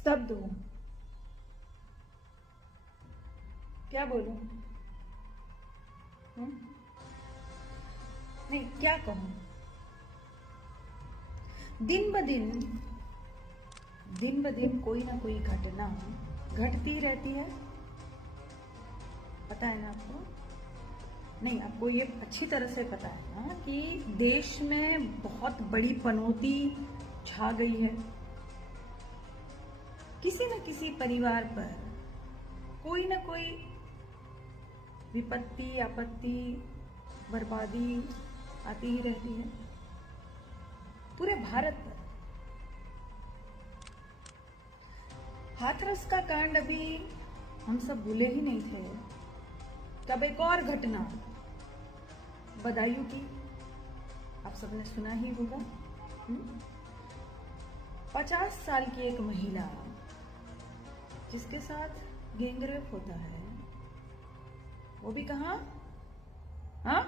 स्तब्ध हूं। क्या बोलूं? नहीं, क्या कहूं? दिन ब दिन कोई ना कोई घटना घटती रहती है। पता है ना आपको? नहीं, आपको ये अच्छी तरह से पता है ना कि देश में बहुत बड़ी पनौती छा गई है। किसी न किसी परिवार पर कोई ना कोई विपत्ति, आपत्ति, बर्बादी आती ही रहती है। पूरे भारत पर हाथरस का कांड अभी हम सब भूले ही नहीं थे। तब एक और घटना बदायूं की आप सबने सुना ही होगा। 50 साल की एक महिला जिसके साथ गैंगरेप होता है, वो भी कहां? हाँ,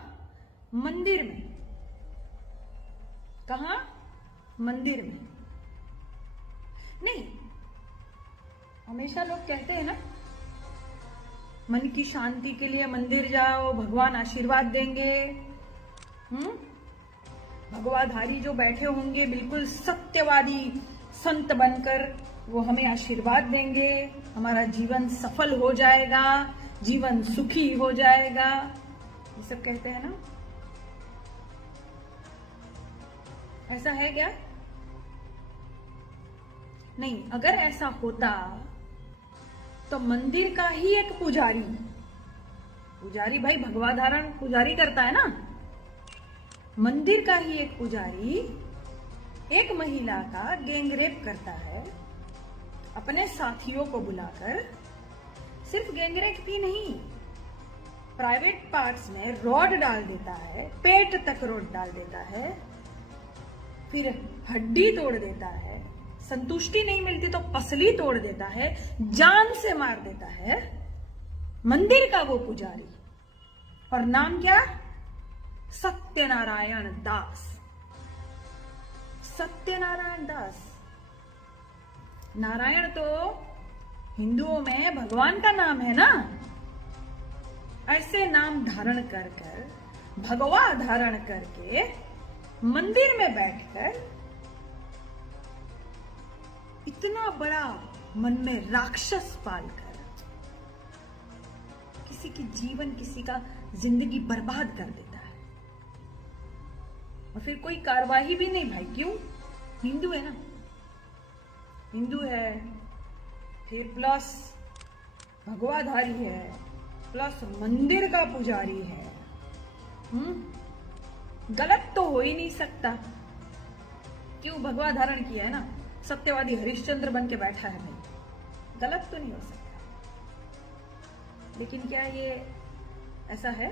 मंदिर में। कहां? मंदिर में। नहीं, हमेशा लोग कहते हैं ना, मन की शांति के लिए मंदिर जाओ, भगवान आशीर्वाद देंगे। भगवाधारी जो बैठे होंगे बिल्कुल सत्यवादी संत बनकर, वो हमें आशीर्वाद देंगे, हमारा जीवन सफल हो जाएगा, जीवन सुखी हो जाएगा, ये सब कहते हैं ना। ऐसा है क्या? नहीं, अगर ऐसा होता तो मंदिर का ही एक पुजारी भाई भगवाधारण पुजारी करता है ना, मंदिर का ही एक पुजारी एक महिला का गैंगरेप करता है अपने साथियों को बुलाकर। सिर्फ गैंगरेप ही नहीं, प्राइवेट पार्ट्स में रॉड डाल देता है, पेट तक रॉड डाल देता है, फिर हड्डी तोड़ देता है, संतुष्टि नहीं मिलती तो पसली तोड़ देता है, जान से मार देता है। मंदिर का वो पुजारी, और नाम क्या? सत्यनारायण दास। सत्यनारायण दास। नारायण तो हिंदुओं में भगवान का नाम है ना। ऐसे नाम धारण कर भगवा धारण करके मंदिर में बैठकर इतना बड़ा मन में राक्षस पालकर किसी की जीवन, किसी का जिंदगी बर्बाद कर देता है, और फिर कोई कार्रवाई भी नहीं। भाई क्यों? हिंदू है ना, हिंदू है, फिर प्लस भगवाधारी है, प्लस मंदिर का पुजारी है। गलत तो हो ही नहीं सकता। क्यों? भगवा धारण किया है ना, सत्यवादी हरिश्चंद्र बन के बैठा है भाई, गलत तो नहीं हो सकता। लेकिन क्या ये ऐसा है?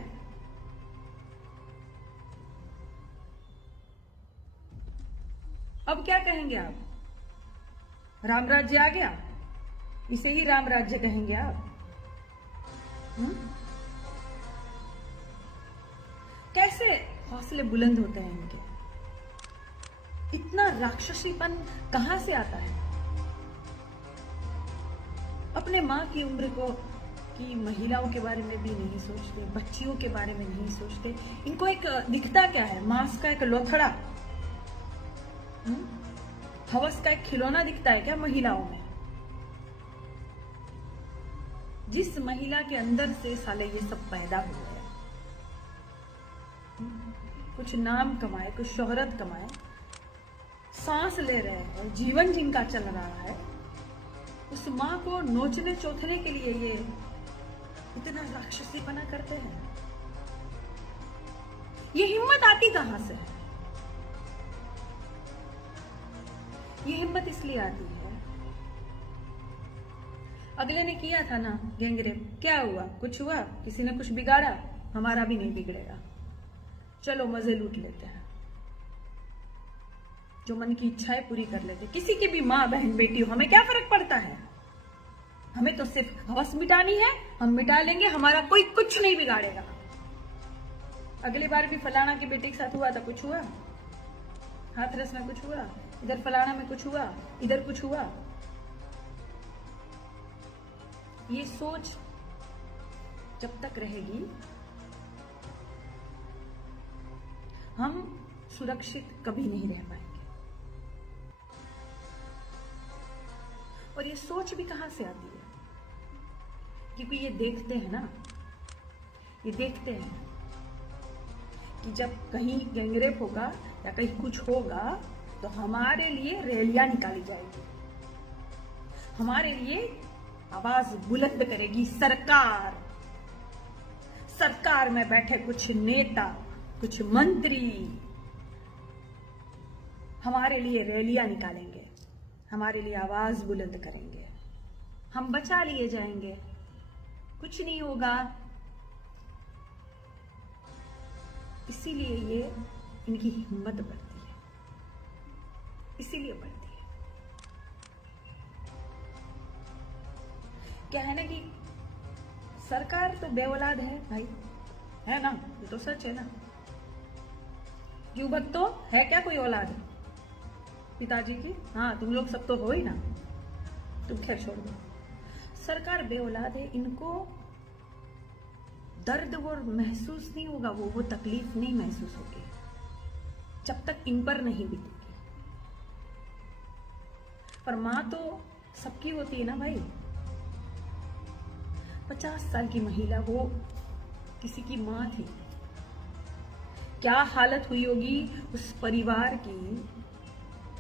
अब क्या कहेंगे आप? राम राज्य आ गया, इसे ही राम राज्य कहेंगे आप? कैसे हौसले बुलंद होते हैं इनके? इतना राक्षसीपन कहां से आता है? अपने मां की उम्र की महिलाओं के बारे में भी नहीं सोचते, बच्चियों के बारे में नहीं सोचते। इनको एक दिखता क्या है? मांस का एक लोथड़ा, हवस का एक खिलौना दिखता है क्या महिलाओं में? जिस महिला के अंदर से साले ये सब पैदा हुआ है, कुछ नाम कमाए, कुछ शोहरत कमाए, सांस ले रहे हैं, जीवन जिनका चल रहा है, उस मां को नोचने चोथने के लिए ये इतना राक्षसीपना करते हैं। ये हिम्मत आती कहां से है? ये हिम्मत इसलिए आती है, अगले ने किया था ना गैंगरेप, क्या हुआ? कुछ हुआ? किसी ने कुछ बिगाड़ा? हमारा भी नहीं बिगड़ेगा, चलो मजे लूट लेते हैं, जो मन की इच्छाएं पूरी कर लेते। किसी की भी माँ बहन बेटी हो, हमें क्या फर्क पड़ता है? हमें तो सिर्फ हवस मिटानी है, हम मिटा लेंगे, हमारा कोई कुछ नहीं बिगाड़ेगा। अगली बार भी फलाना की बेटी के साथ हुआ था, कुछ हुआ? हाथरस में कुछ हुआ, इधर फलाना में कुछ हुआ, इधर कुछ हुआ। ये सोच जब तक रहेगी हम सुरक्षित कभी नहीं रह पाएंगे। और ये सोच भी कहां से आती है? क्योंकि ये देखते हैं ना, ये देखते हैं कि जब कहीं गैंगरेप होगा या कहीं कुछ होगा तो हमारे लिए रैलियां निकाली जाएगी, हमारे लिए आवाज बुलंद करेगी सरकार। सरकार में बैठे कुछ नेता, कुछ मंत्री हमारे लिए रैलियां निकालेंगे, हमारे लिए आवाज बुलंद करेंगे, हम बचा लिए जाएंगे, कुछ नहीं होगा। इसीलिए ये इनकी हिम्मत बढ़ती है, इसीलिए बढ़ती है। क्या है ना कि सरकार तो बेऔलाद है भाई, है ना, ये तो सच है ना। क्यों भक्तो, है क्या कोई औलाद पिताजी की? हाँ, तुम लोग सब तो हो ही ना, तुम खैर छोड़ दो। सरकार बेऔलाद है, इनको दर्द वो महसूस नहीं होगा, वो तकलीफ नहीं महसूस होगी जब तक इन पर नहीं बीतेगी। पर मां तो सबकी होती है ना भाई। 50 साल की महिला वो किसी की मां थी, क्या हालत हुई होगी उस परिवार की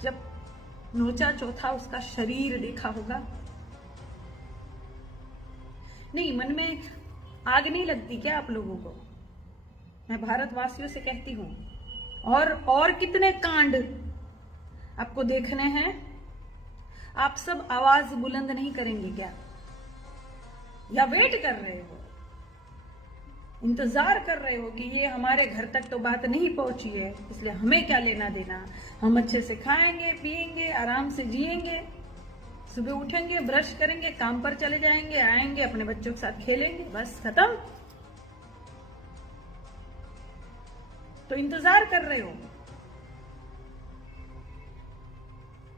जब नोचा चौथा उसका शरीर देखा होगा। नहीं, मन में आग नहीं लगती क्या आप लोगों को? मैं भारतवासियों से कहती हूं, और कितने कांड आपको देखने हैं? आप सब आवाज बुलंद नहीं करेंगे क्या? या वेट कर रहे हो, इंतजार कर रहे हो कि ये हमारे घर तक तो बात नहीं पहुंची है, इसलिए हमें क्या लेना देना, हम अच्छे से खाएंगे पिएंगे आराम से जिएंगे, सुबह उठेंगे ब्रश करेंगे काम पर चले जाएंगे, आएंगे अपने बच्चों के साथ खेलेंगे, बस खत्म। तो इंतजार कर रहे हो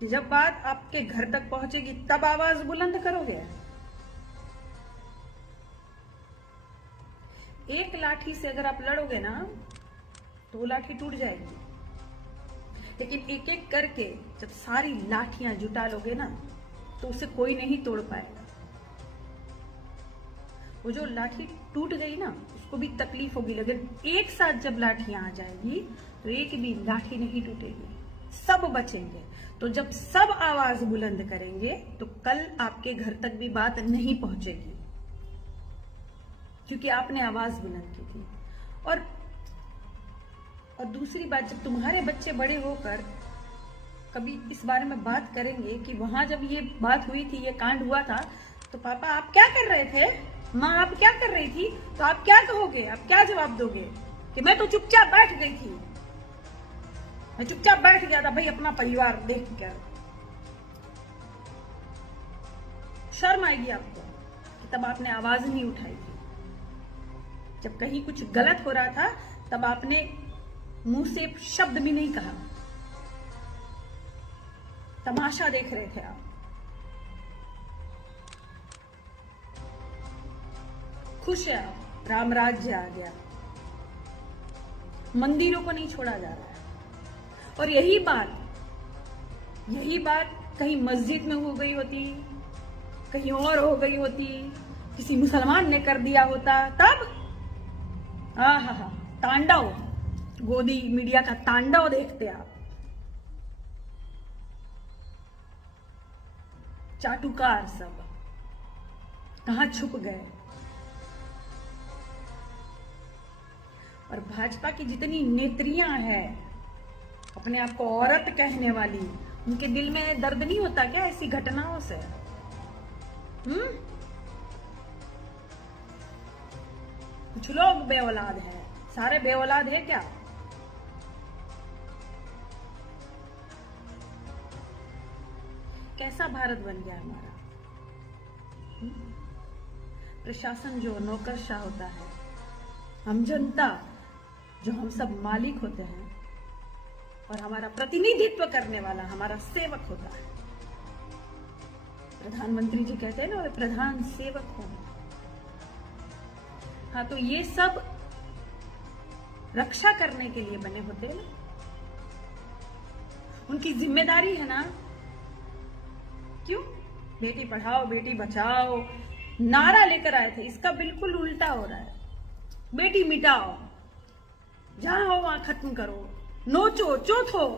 कि जब बात आपके घर तक पहुंचेगी तब आवाज बुलंद करोगे। एक लाठी से अगर आप लड़ोगे ना तो वो लाठी टूट जाएगी, लेकिन एक एक करके जब सारी लाठियां जुटा लोगे ना तो उसे कोई नहीं तोड़ पाएगा। वो जो लाठी टूट गई ना उसको भी तकलीफ होगी, लेकिन एक साथ जब लाठियां आ जाएगी तो एक भी लाठी नहीं टूटेगी, सब बचेंगे। तो जब सब आवाज बुलंद करेंगे तो कल आपके घर तक भी बात नहीं पहुंचेगी, क्योंकि आपने आवाज बुलंद की थी। और दूसरी बात, जब तुम्हारे बच्चे बड़े होकर कभी इस बारे में बात करेंगे कि वहां जब ये बात हुई थी, ये कांड हुआ था, तो पापा आप क्या कर रहे थे, माँ आप क्या कर रही थी, तो आप क्या कहोगे, आप क्या जवाब दोगे? कि मैं तो चुपचाप बैठ गई थी, मैं चुपचाप बैठ गया था भाई अपना परिवार देखकर। शर्म आएगी आपको कि तब आपने आवाज नहीं उठाई थी। जब कहीं कुछ गलत हो रहा था तब आपने मुंह से शब्द भी नहीं कहा, तमाशा देख रहे थे आप। खुश है आप, राम राज्य आ गया, मंदिरों को नहीं छोड़ा जा रहा है। और यही बात कहीं मस्जिद में हो गई होती, कहीं और हो गई होती, किसी मुसलमान ने कर दिया होता, तब हा तांडव, गोदी मीडिया का तांडव देखते आप। चाटुकार सब कहां छुप गए। और भाजपा की जितनी नेत्रियां हैं अपने आप को औरत कहने वाली, उनके दिल में दर्द नहीं होता क्या ऐसी घटनाओं से? कुछ लोग बेऔलाद हैं, सारे बेऔलाद है क्या? कैसा भारत बन गया हमारा? प्रशासन जो नौकरशाह होता है, हम जनता जो हम सब मालिक होते हैं, और हमारा प्रतिनिधित्व करने वाला हमारा सेवक होता है। प्रधानमंत्री जी कहते हैं ना, वे प्रधान सेवक हों। हाँ, तो ये सब रक्षा करने के लिए बने होते हैं ना, उनकी जिम्मेदारी है ना। क्यों? बेटी पढ़ाओ बेटी बचाओ नारा लेकर आए थे, इसका बिल्कुल उल्टा हो रहा है। बेटी मिटाओ, जहां हो वहां खत्म करो, नोचो चोथो,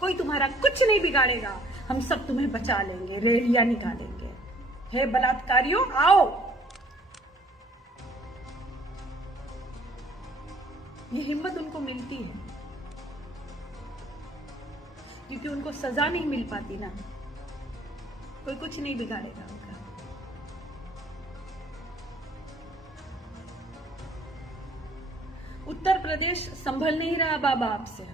कोई तुम्हारा कुछ नहीं बिगाड़ेगा, हम सब तुम्हें बचा लेंगे, रैलियां निकालेंगे, हे बलात्कारियों आओ। ये हिम्मत उनको मिलती है क्योंकि उनको सजा नहीं मिल पाती ना, कोई कुछ नहीं बिगाड़ेगा उनका। उत्तर प्रदेश संभल नहीं रहा बाबा आपसे,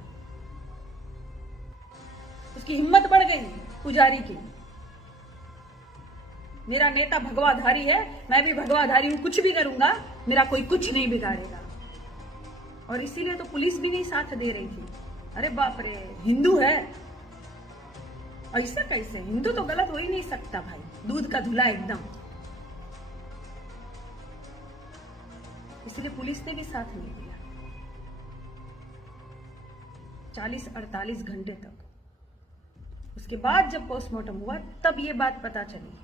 उसकी हिम्मत बढ़ गई पुजारी की। मेरा नेता भगवाधारी है, मैं भी भगवाधारी हूं, कुछ भी करूंगा, मेरा कोई कुछ नहीं बिगाड़ेगा। और इसीलिए तो पुलिस भी नहीं साथ दे रही थी। अरे बाप रे, हिंदू है, ऐसा कैसे? हिंदू तो गलत हो ही नहीं सकता भाई, दूध का धुला एकदम। इसलिए पुलिस ने भी साथ नहीं दिया 40-48 घंटे तक। उसके बाद जब पोस्टमार्टम हुआ तब ये बात पता चली,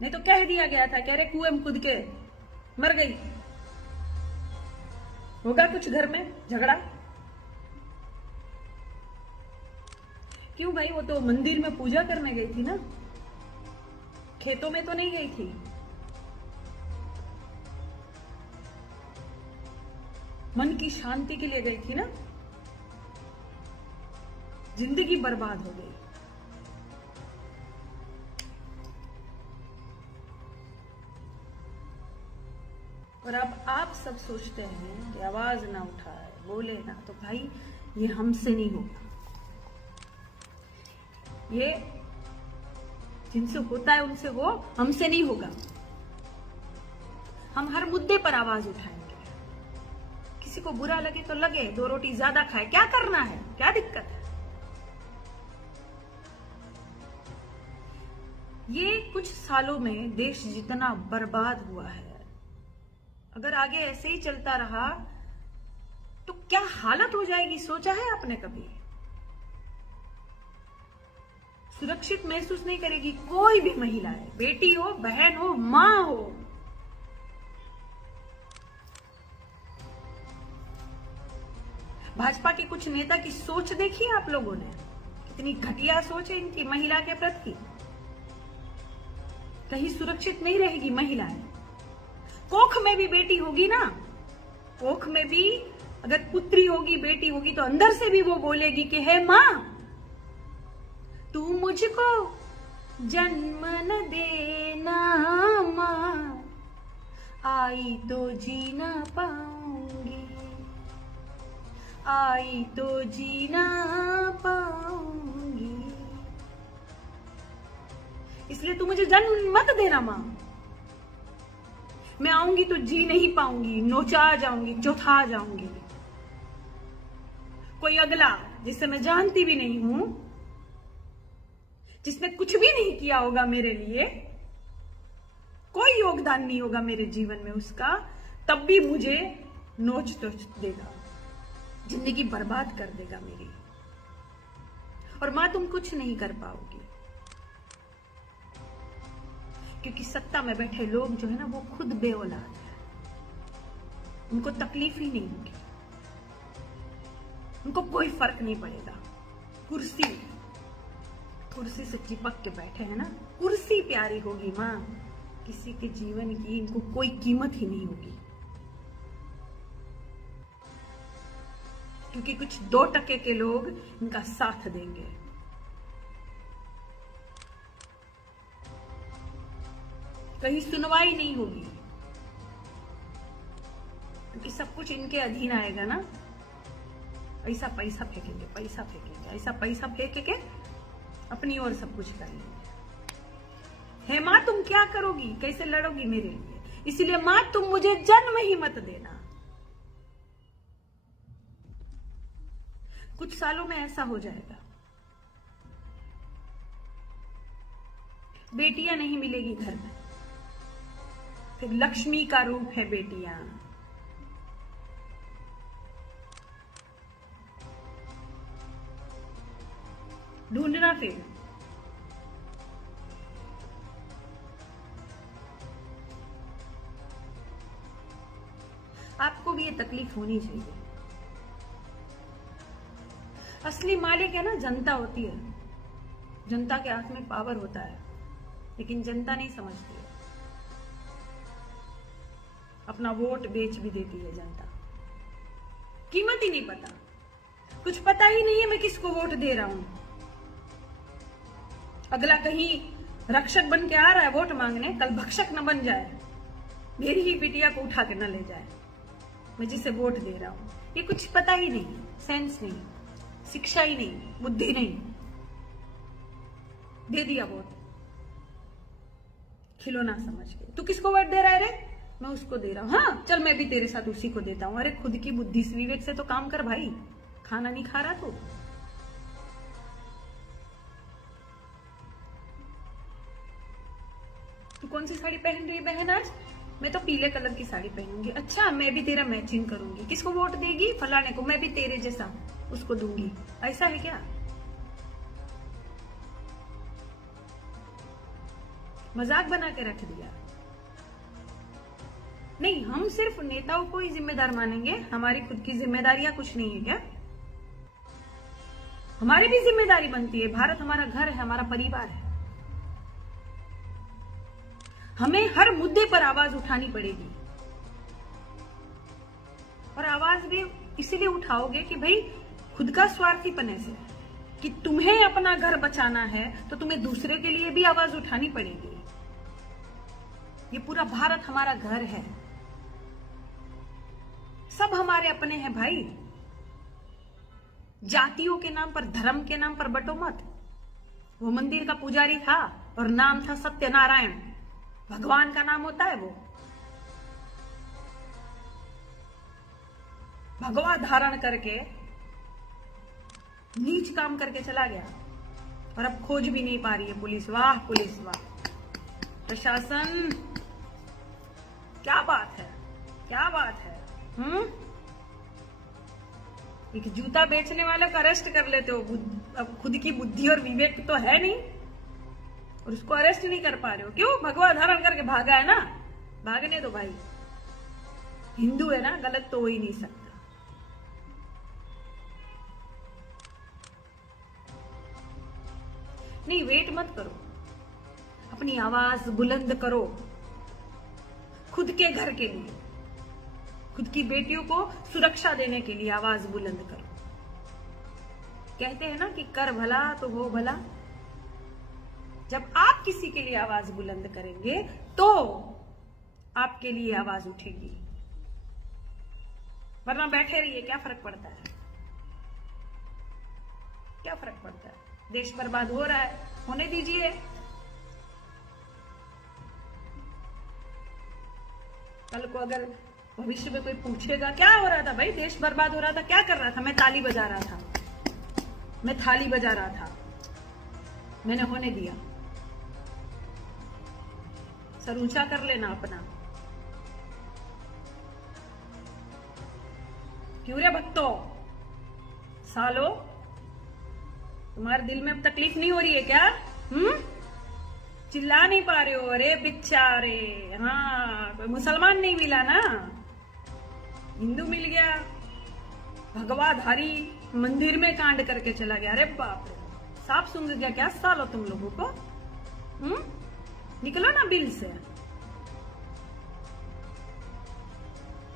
नहीं तो कह दिया गया था कि अरे कुएं में कूद के मर गई, होगा कुछ घर में झगड़ा। क्यों भाई? वो तो मंदिर में पूजा करने गई थी ना, खेतों में तो नहीं गई थी। मन की शांति के लिए गई थी ना, जिंदगी बर्बाद हो गई। और अब आप सब सोचते हैं कि आवाज ना उठाए, बोले ना, तो भाई ये हमसे नहीं होगा। ये जिनसे होता है उनसे हो, हमसे नहीं होगा। हम हर मुद्दे पर आवाज उठाएंगे। किसी को बुरा लगे तो लगे, 2 रोटी ज्यादा खाए, क्या करना है, क्या दिक्कत है? ये कुछ सालों में देश जितना बर्बाद हुआ है, अगर आगे ऐसे ही चलता रहा तो क्या हालत हो जाएगी, सोचा है आपने कभी? सुरक्षित महसूस नहीं करेगी कोई भी महिला है, बेटी हो, बहन हो, मां हो। भाजपा के कुछ नेता की सोच देखी आप लोगों ने, कितनी घटिया सोच है इनकी महिला के प्रति। कहीं सुरक्षित नहीं रहेगी महिलाएं। कोख में भी बेटी होगी ना, कोख में भी अगर पुत्री होगी, बेटी होगी, तो अंदर से भी वो बोलेगी कि हे मां, तू मुझको जन्म न देना मां, आई तो जी ना पाऊंगी, आई तो जी ना पाऊंगी, इसलिए तू मुझे जन्म मत देना मां। मैं आऊंगी तो जी नहीं पाऊंगी, नोचा जाऊंगी, चौथा जाऊंगी। कोई अगला जिसे मैं जानती भी नहीं हूं, जिसने कुछ भी नहीं किया होगा मेरे लिए, कोई योगदान नहीं होगा मेरे जीवन में उसका, तब भी मुझे नोच तो देगा, जिंदगी बर्बाद कर देगा मेरी। और मां तुम कुछ नहीं कर पाओगी, क्योंकि सत्ता में बैठे लोग जो है ना, वो खुद बेऔलाद है, उनको तकलीफ ही नहीं होगी, उनको कोई फर्क नहीं पड़ेगा। कुर्सी से चिपक के बैठे हैं ना, कुर्सी प्यारी होगी मां, किसी के जीवन की इनको कोई कीमत ही नहीं होगी, क्योंकि कुछ 2% के लोग इनका साथ देंगे। कहीं सुनवाई नहीं होगी, क्योंकि सब कुछ इनके अधीन आएगा ना। ऐसा पैसा फेंकेंगे, पैसा फेंकेंगे, ऐसा पैसा फेंक के अपनी ओर सब कुछ कर लेंगे। हे मां तुम क्या करोगी, कैसे लड़ोगी मेरे लिए? इसलिए मां तुम मुझे जन्म ही मत देना। कुछ सालों में ऐसा हो जाएगा। बेटियां नहीं मिलेगी घर में, फिर लक्ष्मी का रूप है बेटियां। ढूंढना फिर। आपको भी ये तकलीफ होनी चाहिए। असली मालिक है ना जनता होती है, जनता के हाथ में पावर होता है, लेकिन जनता नहीं समझती है। अपना वोट बेच भी देती है जनता, कीमत ही नहीं पता, कुछ पता ही नहीं है मैं किसको वोट दे रहा हूं। अगला कहीं रक्षक बन के आ रहा है वोट मांगने, कल भक्षक न बन जाए, मेरी ही बिटिया को उठा के न ले जाए मैं जिसे वोट दे रहा हूं। ये कुछ पता ही नहीं, सेंस नहीं, शिक्षा ही नहीं, बुद्धि नहीं, दे दिया वोट खिलौना समझ के। तू किसको वोट दे रहा है रे? मैं उसको दे रहा हूं। हाँ चल मैं भी तेरे साथ उसी को देता हूं। अरे खुद की बुद्धि से विवेक से तो काम कर भाई, खाना नहीं खा रहा तू कौन सी साड़ी पहन रही है बहन आज? मैं तो पीले कलर की साड़ी पहनूंगी। अच्छा मैं भी तेरा मैचिंग करूंगी। किसको वोट देगी? फलाने को। मैं भी तेरे जैसा उसको दूंगी। ऐसा है क्या? मजाक बना के रख दिया। नहीं, हम सिर्फ नेताओं को ही जिम्मेदार मानेंगे, हमारी खुद की जिम्मेदारियां कुछ नहीं है क्या? हमारी भी जिम्मेदारी बनती है। भारत हमारा घर है, हमारा परिवार है। हमें हर मुद्दे पर आवाज उठानी पड़ेगी, और आवाज भी इसीलिए उठाओगे कि भाई खुद का स्वार्थीपन से कि तुम्हें अपना घर बचाना है तो तुम्हें दूसरे के लिए भी आवाज उठानी पड़ेगी। ये पूरा भारत हमारा घर है, सब हमारे अपने हैं भाई। जातियों के नाम पर, धर्म के नाम पर बटो मत। वो मंदिर का पुजारी था और नाम था सत्यनारायण, भगवान का नाम होता है वो। भगवा धारण करके नीच काम करके चला गया, और अब खोज भी नहीं पा रही है पुलिस। वाह पुलिस वाह, प्रशासन, क्या बात है, क्या बात है। एक जूता बेचने वाले को अरेस्ट कर लेते हो, अब खुद की बुद्धि और विवेक तो है नहीं, और उसको अरेस्ट नहीं कर पा रहे हो। क्यों? भगवा धारण करके भागा है ना, भागने दो भाई, हिंदू है ना, गलत तो हो ही नहीं सकता। नहीं, वेट मत करो, अपनी आवाज बुलंद करो खुद के घर के लिए, खुद की बेटियों को सुरक्षा देने के लिए आवाज बुलंद करो। कहते हैं ना कि कर भला तो हो भला। जब आप किसी के लिए आवाज बुलंद करेंगे तो आपके लिए आवाज उठेगी, वरना बैठे रहिए, क्या फर्क पड़ता है? क्या फर्क पड़ता है? देश बर्बाद हो रहा है, होने दीजिए। कल को अगर भविष्य में कोई पूछेगा क्या हो रहा था भाई, देश बर्बाद हो रहा था, क्या कर रहा था? मैं ताली बजा रहा था, मैं थाली बजा रहा था, मैंने होने दिया। सर ऊंचा कर लेना अपना। क्यों रे भक्तों, सालो, तुम्हारे दिल में अब तकलीफ नहीं हो रही है क्या? चिल्ला नहीं पा रहे हो? अरे बेचारे, हाँ कोई मुसलमान नहीं मिला ना, हिंदू मिल गया, भगवाधारी मंदिर में कांड करके चला गया। अरे बाप रे, सांप सूंघ गया क्या सालो तुम लोगों को? निकलो ना बिल से।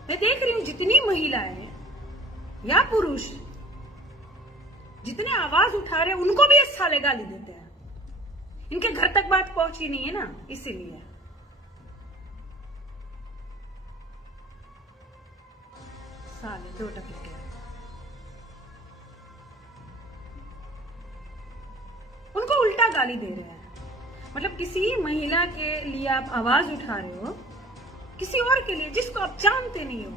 मैं देख रही हूं जितनी महिलाएं या पुरुष जितने आवाज उठा रहे उनको भी इस साले गाली देते हैं। इनके घर तक बात पहुंची नहीं है ना, इसीलिए। साले दो टकले के उनको उल्टा गाली दे रहे हैं। मतलब किसी महिला के लिए आप आवाज उठा रहे हो, किसी और के लिए जिसको आप जानते नहीं हो,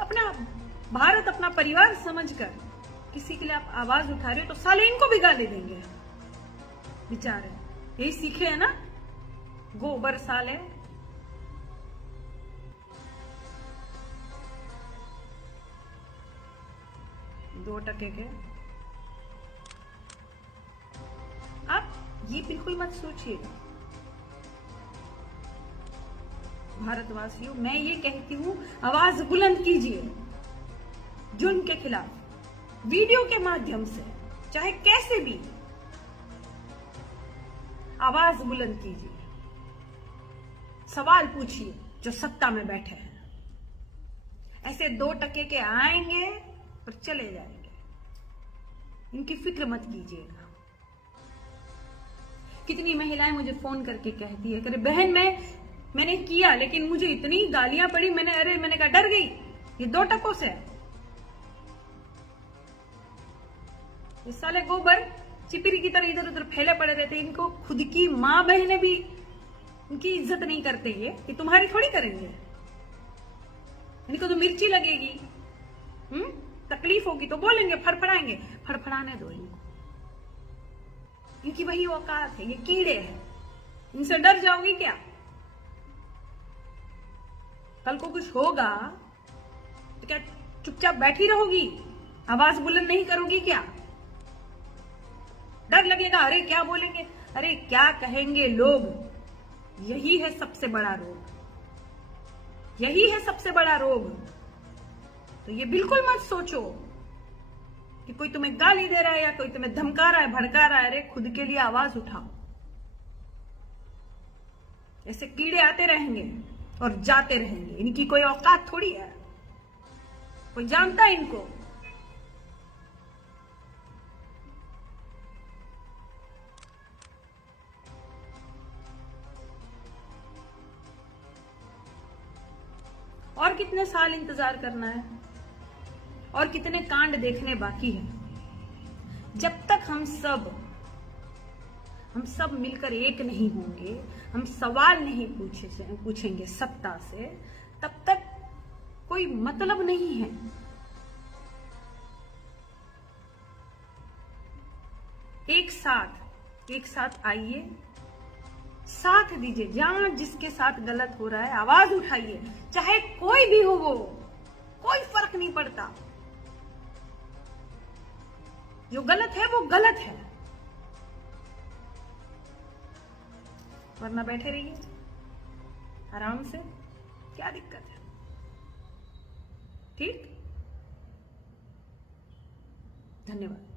अपना भारत अपना परिवार समझकर किसी के लिए आप आवाज उठा रहे हो, तो साले इनको भी गाली देंगे। बेचारे यही सीखे है ना, गोबर साले। दो टके के। आप ये बिल्कुल मत सोचिएगा भारतवासियों, मैं ये कहती हूं आवाज बुलंद कीजिए जुर्म के खिलाफ, वीडियो के माध्यम से, चाहे कैसे भी आवाज बुलंद कीजिए, सवाल पूछिए जो सत्ता में बैठे हैं। ऐसे 2 टके के आएंगे और चले जाएंगे, इनकी फिक्र मत कीजिएगा। कितनी महिलाएं मुझे फोन करके कहती है, अरे बहन मैंने किया लेकिन मुझे इतनी गालियां पड़ी, मैंने कहा डर गई, ये 2 टकों से। ये साले गोबर चिपरी की तरह इधर उधर फैले पड़े रहते, इनको खुद की माँ बहनें भी इनकी इज्जत नहीं करते, ये तुम्हारी थोड़ी करेंगे। इनको तो मिर्ची लगेगी, तकलीफ होगी तो बोलेंगे, फड़फड़ाएंगे, फड़फड़ाने दो इनको, इनकी वही औकात है, ये कीड़े हैं, इनसे डर जाओगी क्या? कल को कुछ होगा तो क्या चुपचाप बैठी रहोगी, आवाज बुलंद नहीं करोगी क्या? डर लगेगा, अरे क्या बोलेंगे, अरे क्या कहेंगे लोग, यही है सबसे बड़ा रोग, यही है सबसे बड़ा रोग। तो ये बिल्कुल मत सोचो कि कोई तुम्हें गाली दे रहा है या कोई तुम्हें धमका रहा है, भड़का रहा है, अरे खुद के लिए आवाज उठाओ। ऐसे कीड़े आते रहेंगे और जाते रहेंगे, इनकी कोई औकात थोड़ी है, कोई जानता है इनको? और कितने साल इंतजार करना है, और कितने कांड देखने बाकी है, जब तक हम सब मिलकर एक नहीं होंगे, हम सवाल नहीं पूछेंगे सत्ता से, तब तक कोई मतलब नहीं है। एक साथ आइए, साथ दीजिए, जहां जिसके साथ गलत हो रहा है आवाज उठाइए, चाहे कोई भी हो, वो कोई फर्क नहीं पड़ता, जो गलत है वो गलत है, वरना बैठे रहिए आराम से, क्या दिक्कत है? ठीक, धन्यवाद।